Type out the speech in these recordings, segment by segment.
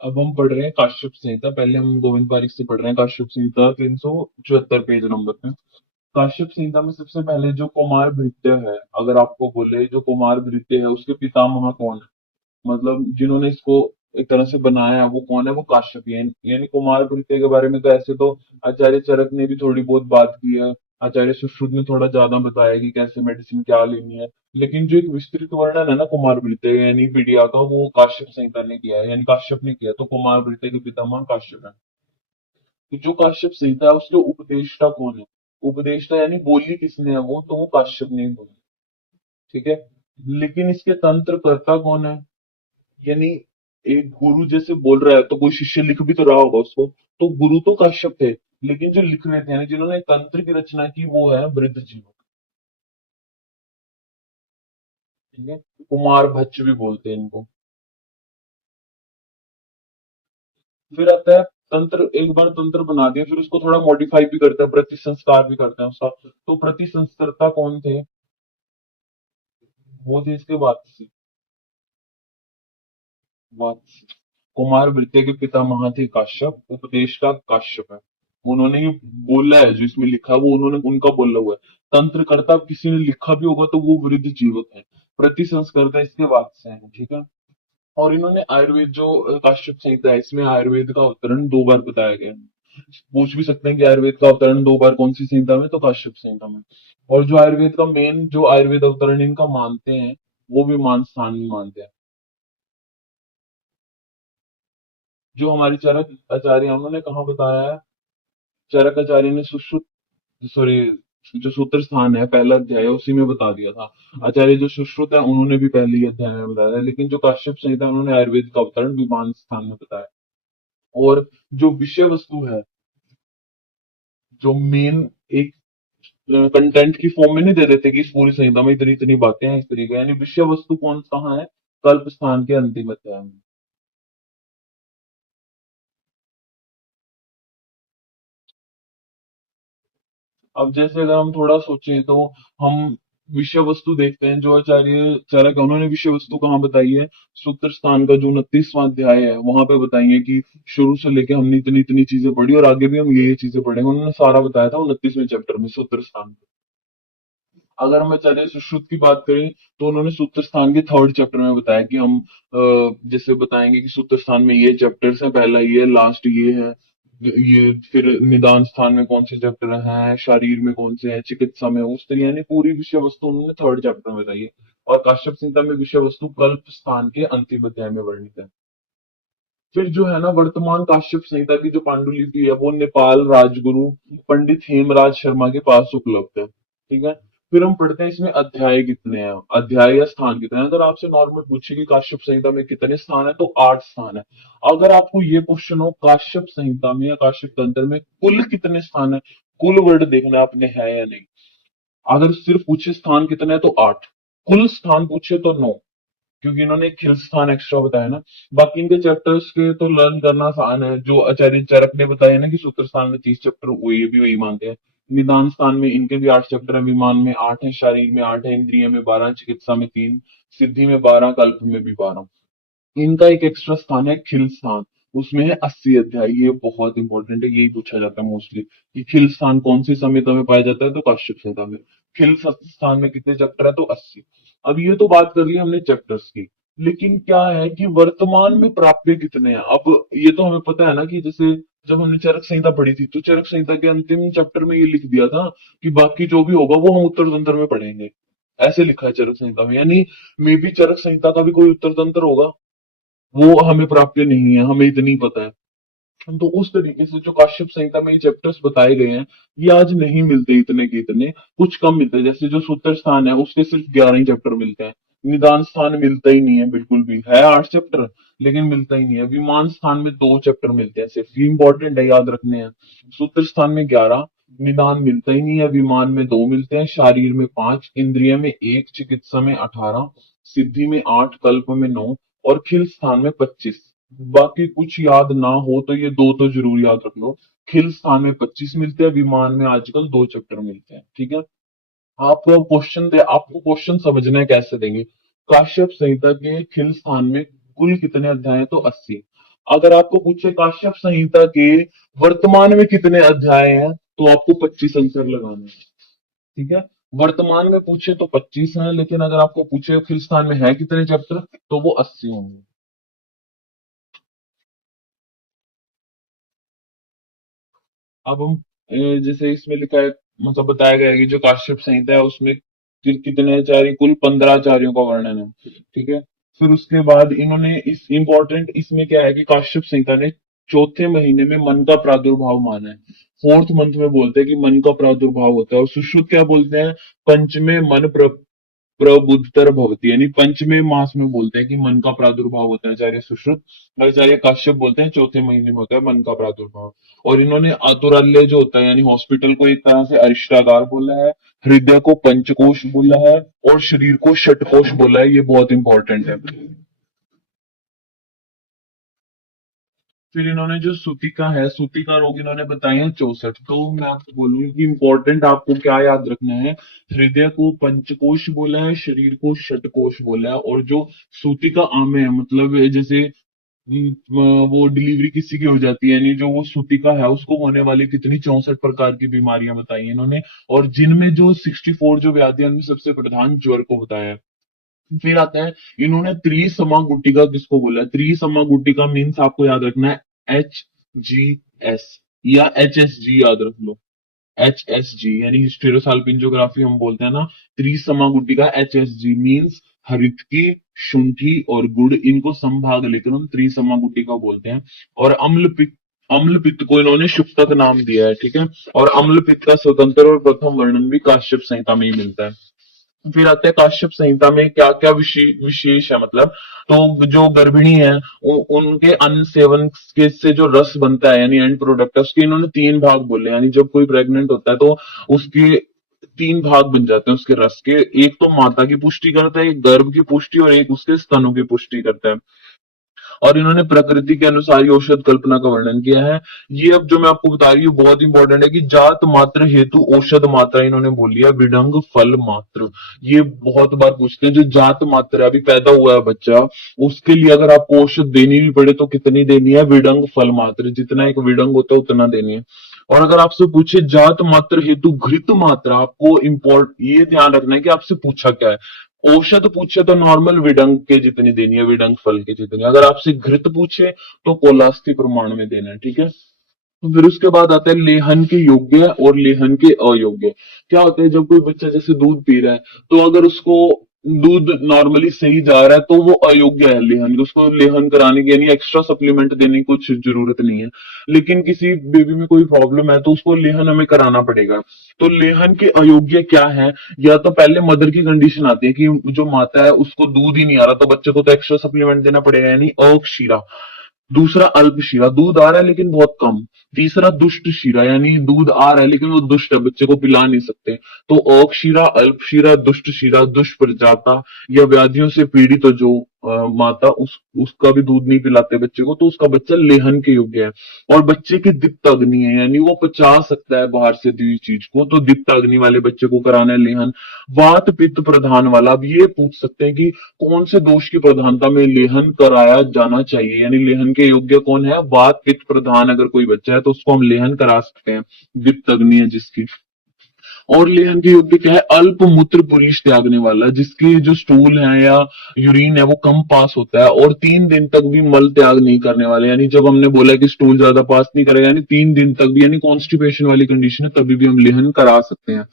अब हम पढ़ रहे हैं काश्यप संहिता। पहले हम गोविंद पारिक से पढ़ रहे हैं काश्यप संहिता 374 पेज नंबर पे। काश्यप संहिता में सबसे पहले जो कुमार भृत्य है, अगर आपको बोले जो कुमार भृत्य है उसके पितामह कौन है, मतलब जिन्होंने इसको एक तरह से बनाया है, वो कौन है? वो काश्यप ही है। यानी कुमार भृत्य के बारे में तो ऐसे तो आचार्य चरक ने भी थोड़ी बहुत बात की है, आचार्य सुश्रुत ने थोड़ा ज्यादा बताया कि कैसे मेडिसिन क्या लेनी है। लेकिन जो एक विस्तृत वर्णन है ना कुमार भृत्य यानी पीडिया का, वो काश्यप संहिता ने किया है, यानी काश्यप ने किया। तो कुमार भृत्य के पितामह काश्यप है। तो जो काश्यप संहिता है उसके उपदेष्टा कौन है? उपदेष्टा यानी बोली किसने है वो, तो वो काश्यप ने ही बोली। ठीक है। लेकिन इसके तंत्र कर्ता कौन है? यानी एक गुरु जैसे बोल रहा है तो कोई शिष्य लिख भी तो रहा होगा उसको। तो गुरु तो काश्यप थे, लेकिन जो लिख रहे थे यानी जिन्होंने तंत्र की रचना की वो है वृद्धजीव। ठीक है। कुमार भच्च भी बोलते हैं इनको। फिर आता है तंत्र। एक बार तंत्र बना दिया फिर उसको थोड़ा मॉडिफाई भी करते हैं, प्रति संस्कार भी करते हैं उसका। तो प्रति संस्कर्ता कौन थे? वो थे इसके वात्स्य। वात्स्य। कुमार वृत्य के पितामह थे काश्यप, उपदेश का काश्यप है। उन्होंने ये बोला है, जो इसमें लिखा है वो उन्होंने उनका बोला हुआ है। तंत्रकर्ता किसी ने लिखा भी होगा तो वो वृद्ध जीवक है। प्रति संस्कर्ता इसके वात्स्य है। ठीक है। और इन्होंने आयुर्वेद जो काश्यप संहिता है इसमें आयुर्वेद का अवतरण 2 बार बताया गया है। पूछ भी सकते हैं कि आयुर्वेद का अवतरण 2 बार कौन सी संहिता में, तो काश्यप संहिता में। और जो आयुर्वेद का मेन जो आयुर्वेद अवतरण इनका मानते हैं, वो भी मान स्थान में मानते हैं। जो हमारी चरक आचार्य हैं, उन्होंने कहाँ बताया है? चरक आचार्य ने सुश्रुत, सॉरी, जो सूत्र स्थान है पहला अध्याय है, उसी में बता दिया था। आचार्य जो सुश्रुत है उन्होंने भी पहले ही अध्याय में बताया है, लेकिन जो काश्यप संहिता है, उन्होंने आयुर्वेद का अवतरण विमान स्थान में बताया। और जो विषय वस्तु है, जो मेन एक कंटेंट की फॉर्म में नहीं दे देते कि इस पूरी संहिता में इतनी इतनी बातें हैं इस तरीके, यानी विषय वस्तु कौन कहाँ है? कल्प स्थान के अंतिम अध्याय में। अब जैसे अगर हम थोड़ा सोचें तो हम विषय वस्तु देखते हैं। जो आचार्य चारक है उन्होंने विषय वस्तु कहाँ बताई है? सूत्र स्थान का जो 29वां अध्याय है वहां पे बताई है कि शुरू से लेके हमने इतनी इतनी चीजें पढ़ी और आगे भी हम ये चीजें पढ़ेंगे। उन्होंने सारा बताया था 29वें चैप्टर में सूत्र स्थान में। अगर हम आचार्य सुश्रुत की बात करें तो उन्होंने सूत्र स्थान के 3rd चैप्टर में बताया कि हम जैसे बताएंगे कि सूत्र स्थान में ये चैप्टर्स है, पहला ये, लास्ट ये है, ये फिर निदान स्थान में कौन से चैप्टर हैं, शरीर में कौन से हैं, चिकित्सा में, उस तरह यानी पूरी विषय वस्तु उन्होंने 3rd चैप्टर में बताई है। और काश्यप संहिता में विषय वस्तु कल्प स्थान के अंतिम अध्याय में वर्णित है। फिर जो है ना वर्तमान काश्यप संहिता की जो पांडुलिपि है वो नेपाल राजगुरु पंडित हेमराज शर्मा के पास उपलब्ध है। ठीक है। फिर हम पढ़ते हैं इसमें अध्याय कितने हैं, अध्याय या स्थान कितने हैं। अगर आपसे नॉर्मल पूछे कि काश्यप संहिता में कितने स्थान है, तो 8 स्थान है। अगर आपको ये क्वेश्चन हो काश्यप संहिता में या काश्यप तंत्र में कुल कितने स्थान है, कुल वर्ड देखना आपने है या नहीं। अगर सिर्फ पूछे स्थान कितने हैं तो 8, कुल स्थान पूछे तो 9, क्योंकि इन्होंने एक खिल स्थान एक्स्ट्रा बताया ना। बाकी इनके चैप्टर्स के तो लर्न करना आसान है। जो आचार्य चरक ने बताया ना कि सूत्र स्थान में 30 चैप्टर, वो ये भी वही मानते हैं। निदान स्थान में इनके भी 8 चैप्टर है, विमान में 8 है, शरीर में 8 है, इंद्रिय में 12, चिकित्सा में 3, सिद्धि में 12, कल्प में भी 12। इनका एक एक्स्ट्रा स्थान है खिल स्थान, उसमें है 80 अध्याय। ये बहुत इंपॉर्टेंट है, यही पूछा जाता है मोस्टली कि खिल स्थान कौन सी संहिता में पाया जाता है, तो काश्यप संहिता में। खिल स्थान में कितने चैप्टर है, तो 80। अब ये तो बात कर ली हमने चैप्टर्स की, लेकिन क्या है कि वर्तमान में प्राप्य कितने हैं। अब ये तो हमें पता है ना कि जैसे जब हमने चरक संहिता पढ़ी थी तो चरक संहिता के अंतिम चैप्टर में ये लिख दिया था कि बाकी जो भी होगा वो हम उत्तर तंत्र में पढ़ेंगे। ऐसे लिखा है चरक संहिता में, यानी मे बी चरक संहिता का भी कोई उत्तर तंत्र होगा, वो हमें प्राप्य नहीं है, हमें इतनी पता है। तो उस तरीके से जो काश्यप संहिता में चैप्टर्स बताए गए हैं, ये आज नहीं मिलते इतने के इतने, कुछ कम मिलते हैं। जैसे जो सूत्र स्थान है उसके सिर्फ 11 ही चैप्टर मिलते हैं। निदान स्थान मिलता ही नहीं है, बिल्कुल भी है 8 चैप्टर, लेकिन मिलता ही नहीं है। विमान स्थान में 2 चैप्टर मिलते हैं सिर्फ, ये इंपॉर्टेंट है, याद रखने हैं। सूत्र स्थान में 11, निदान मिलता ही नहीं है, विमान में 2 मिलते हैं, शारीर में 5, इंद्रिय में 1, चिकित्सा में 18, सिद्धि में 8, कल्प में 9, और खिल स्थान में 25। बाकी कुछ याद ना हो तो ये दो तो जरूर याद रख लो। खिल स्थान में 25 मिलते हैं, विमान में आजकल 2 चैप्टर मिलते हैं। ठीक है। आपको क्वेश्चन समझना है कैसे देंगे। काश्यप संहिता के खिल स्थान में कुल कितने अध्याय हैं, तो 80। अगर आपको पूछे काश्यप संहिता के वर्तमान में कितने अध्याय हैं, तो आपको 25 आंसर लगाने हैं। ठीक है, वर्तमान में पूछे तो 25 है, लेकिन अगर आपको पूछे फिर स्थान में है कितने चैप्टर, तो वो 80 होंगे। अब हम जैसे इसमें लिखा है, मतलब बताया गया है कि जो काश्यप संहिता है उसमें कितने आचार्य, कुल 15 आचार्यों का वर्णन है। ठीक है, फिर उसके बाद इन्होंने इस इम्पोर्टेंट इसमें क्या है कि काश्यप संहिता ने चौथे महीने में मन का प्रादुर्भाव माना है। फोर्थ मंथ में बोलते हैं कि मन का प्रादुर्भाव होता है, और सुश्रुत क्या बोलते हैं, पंचमे मन प्रबुद्धतर भवती, यानी पंचमे मास में बोलते हैं कि मन का प्रादुर्भाव होता है आचार्य सुश्रुत। आचार्य काश्यप बोलते हैं चौथे महीने में होता है मन का प्रादुर्भाव। और इन्होंने आतुरालय जो होता है यानी हॉस्पिटल को एक तरह से अरिष्टागार बोला है, हृदय को पंचकोश बोला है, और शरीर को षटकोश बोला है। ये बहुत इंपॉर्टेंट है। फिर इन्होंने जो सूतिका है, सूतिका रोग इन्होंने बताए हैं 64। तो मैं आपको बोलूंगी कि इंपॉर्टेंट आपको क्या याद रखना है, हृदय को पंचकोश बोला है, शरीर को षटकोश बोला है, और जो सूतिका आमे है, मतलब जैसे वो डिलीवरी किसी की हो जाती है, यानी जो वो सूतिका है उसको होने वाली कितनी 64 प्रकार की बीमारियां बताई हैं इन्होंने। और जिनमें जो 64 जो व्याधियां, उनमें सबसे प्रधान ज्वर को बताया है। फिर आता है, इन्होंने त्रिसमा गुटिका किसको बोला है, त्रिसमा गुटिका मीन्स आपको याद रखना है HGS या HSG, याद रख लो। HSG यानी हिस्टेरोसाल्पिंजोग्राफी हम बोलते हैं ना, त्रिसमा गुटिका HSG मीन्स हरितकी, शुंठी और गुड़, इनको संभाग लेकर हम त्रिसमा गुटिका बोलते हैं। और अम्ल पित्त को इन्होंने शुक्तक नाम दिया है। ठीक है, और अम्ल पित्त का स्वतंत्र और प्रथम वर्णन भी काश्यप संहिता में ही मिलता है। फिर आते हैं काश्यप संहिता में क्या क्या विशेष है, मतलब तो जो गर्भिणी है उनके अन्न सेवन के से जो रस बनता है यानी एंड प्रोडक्ट है, उसके इन्होंने 3 भाग बोले, यानी जब कोई प्रेग्नेंट होता है तो उसके 3 भाग बन जाते हैं उसके रस के। एक तो माता की पुष्टि करता है, एक गर्भ की पुष्टि, और एक उसके स्तनों की पुष्टि करता है। और इन्होंने प्रकृति के अनुसार ही औषध कल्पना का वर्णन किया है। ये अब जो मैं आपको बता रही हूँ बहुत इंपॉर्टेंट है कि जात मात्र हेतु औषध मात्रा इन्होंने बोली है, विडंग फल मात्र। ये बहुत बार पूछते हैं, जो जात मात्र है, अभी पैदा हुआ है बच्चा, उसके लिए अगर आपको औषध देनी भी पड़े तो कितनी देनी है, विडंग फल मात्र, जितना एक विडंग होता है उतना देनी है। और अगर आपसे पूछे जात मात्र हेतु घृत मात्रा, आपको इम्पोर्ट ये ध्यान रखना है कि आपसे पूछा क्या है। औषध पूछे तो नॉर्मल विडंग के जितनी देनी है, विडंग फल के जितनी। अगर आपसे घृत पूछे तो कोलास्थी प्रमाण में देना है। ठीक है, तो फिर उसके बाद आता है लेहन के योग्य और लेहन के अयोग्य। क्या होता है, जब कोई बच्चा जैसे दूध पी रहा है, तो अगर उसको दूध नॉर्मली सही जा रहा है तो वो अयोग्य है लेहन, उसको लेहन कराने की यानी एक्स्ट्रा सप्लीमेंट देने की कुछ जरूरत नहीं है। लेकिन किसी बेबी में कोई प्रॉब्लम है तो उसको लेहन हमें कराना पड़ेगा। तो लेहन के अयोग्य क्या है, या तो पहले मदर की कंडीशन आती है कि जो माता है उसको दूध ही नहीं आ रहा, तो बच्चे को तो एक्स्ट्रा सप्लीमेंट देना पड़ेगा, यानी अक्षीरा। दूसरा अल्प शीरा, दूध आ रहा है लेकिन बहुत कम। तीसरा दुष्ट शीरा, यानी दूध आ रहा है लेकिन वो दुष्ट है, बच्चे को पिला नहीं सकते। तो अक्षीरा, अल्प शीरा, दुष्ट शीरा, दुष्प्रजाता, या व्याधियों से पीड़ित, तो जो माता उसका भी दूध नहीं पिलाते बच्चे को, तो उसका बच्चा लेहन के योग्य है। और बच्चे की दीप्त अग्नि है, यानी वो पचा सकता है बाहर से दी हुई चीज को, तो दीप्त अग्नि वाले बच्चे को कराना है लेहन। वात पित्त प्रधान वाला, अब ये पूछ सकते हैं कि कौन से दोष की प्रधानता में लेहन कराया जाना चाहिए, यानी लेहन के योग्य कौन है, वात पित्त प्रधान अगर कोई बच्चा है तो उसको हम लेहन करा सकते हैं, दीप्त अग्नि है जिसकी। और लेहन के योग्य क्या है, अल्प मूत्र पुरीश त्यागने वाला, जिसके जो स्टूल है या यूरिन है वो कम पास होता है, और 3 दिन तक भी मल त्याग नहीं करने वाले, यानी जब हमने बोला कि स्टूल ज्यादा पास नहीं करेगा, यानी 3 दिन तक भी, यानी कॉन्स्टिपेशन वाली कंडीशन है तभी भी हम लेहन करा सकते हैं।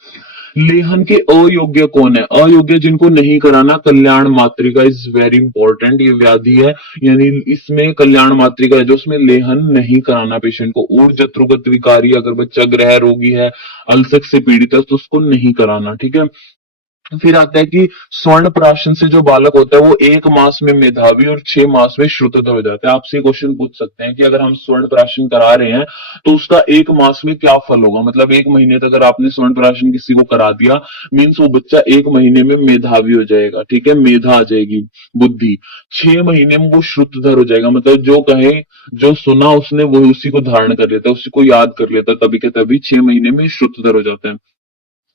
लेहन के अयोग्य कौन है, अयोग्य जिनको नहीं कराना, कल्याण मातृका इज वेरी इंपॉर्टेंट, ये व्याधि है, यानी इसमें कल्याण मातृका है जो उसमें लेहन नहीं कराना पेशेंट को। और जत्रुगत विकारी, अगर बच्चा ग्रह रोगी है, अल्सर से पीड़ित है, तो उसको नहीं कराना। ठीक है, फिर आता है कि स्वर्ण प्राशन से जो बालक होता है वो 1 मास में मेधावी और 6 मास में श्रुतधर हो जाता है। आपसे क्वेश्चन पूछ सकते हैं कि अगर हम स्वर्ण प्राशन करा रहे हैं तो उसका 1 मास में क्या फल होगा, मतलब 1 महीने तक अगर आपने स्वर्ण प्राशन किसी को करा दिया, मीन्स वो बच्चा 1 महीने में मेधावी हो जाएगा। ठीक है, मेधा आ जाएगी, बुद्धि। 6 महीने में वो श्रुतधर हो जाएगा, मतलब जो कहे, जो सुना उसने वो उसी को धारण कर लेता है, उसी को याद कर लेता है, तभी के तभी 6 महीने में श्रुतधर हो जाता है।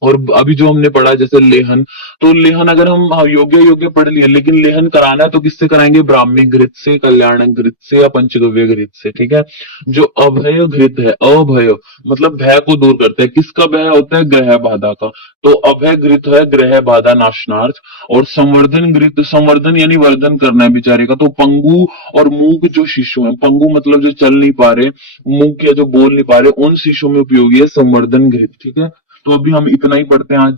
और अभी जो हमने पढ़ा जैसे लेहन, तो लेहन अगर हम योग्य योग्य पढ़ लिए, लेकिन लेहन कराना है तो किससे कराएंगे? ब्राह्मी घृत से, कल्याण घृत से या पंचगव्य घृत से, ठीक है। जो अभय घृत है, अभय मतलब भय को दूर करता है, किसका भय होता है? ग्रह बाधा का। तो अभय घृत है ग्रह बाधा नाशनार्थ। और संवर्धन घृत, संवर्धन यानी वर्धन करना है बेचारे का, तो पंगु और मूक जो शिशु हैं, पंगु मतलब जो चल नहीं पा रहे, मूक या जो बोल नहीं पा रहे, उन शिशुओं में उपयोगी है संवर्धन घृत, ठीक है। तो अभी हम इतना ही पढ़ते हैं आज।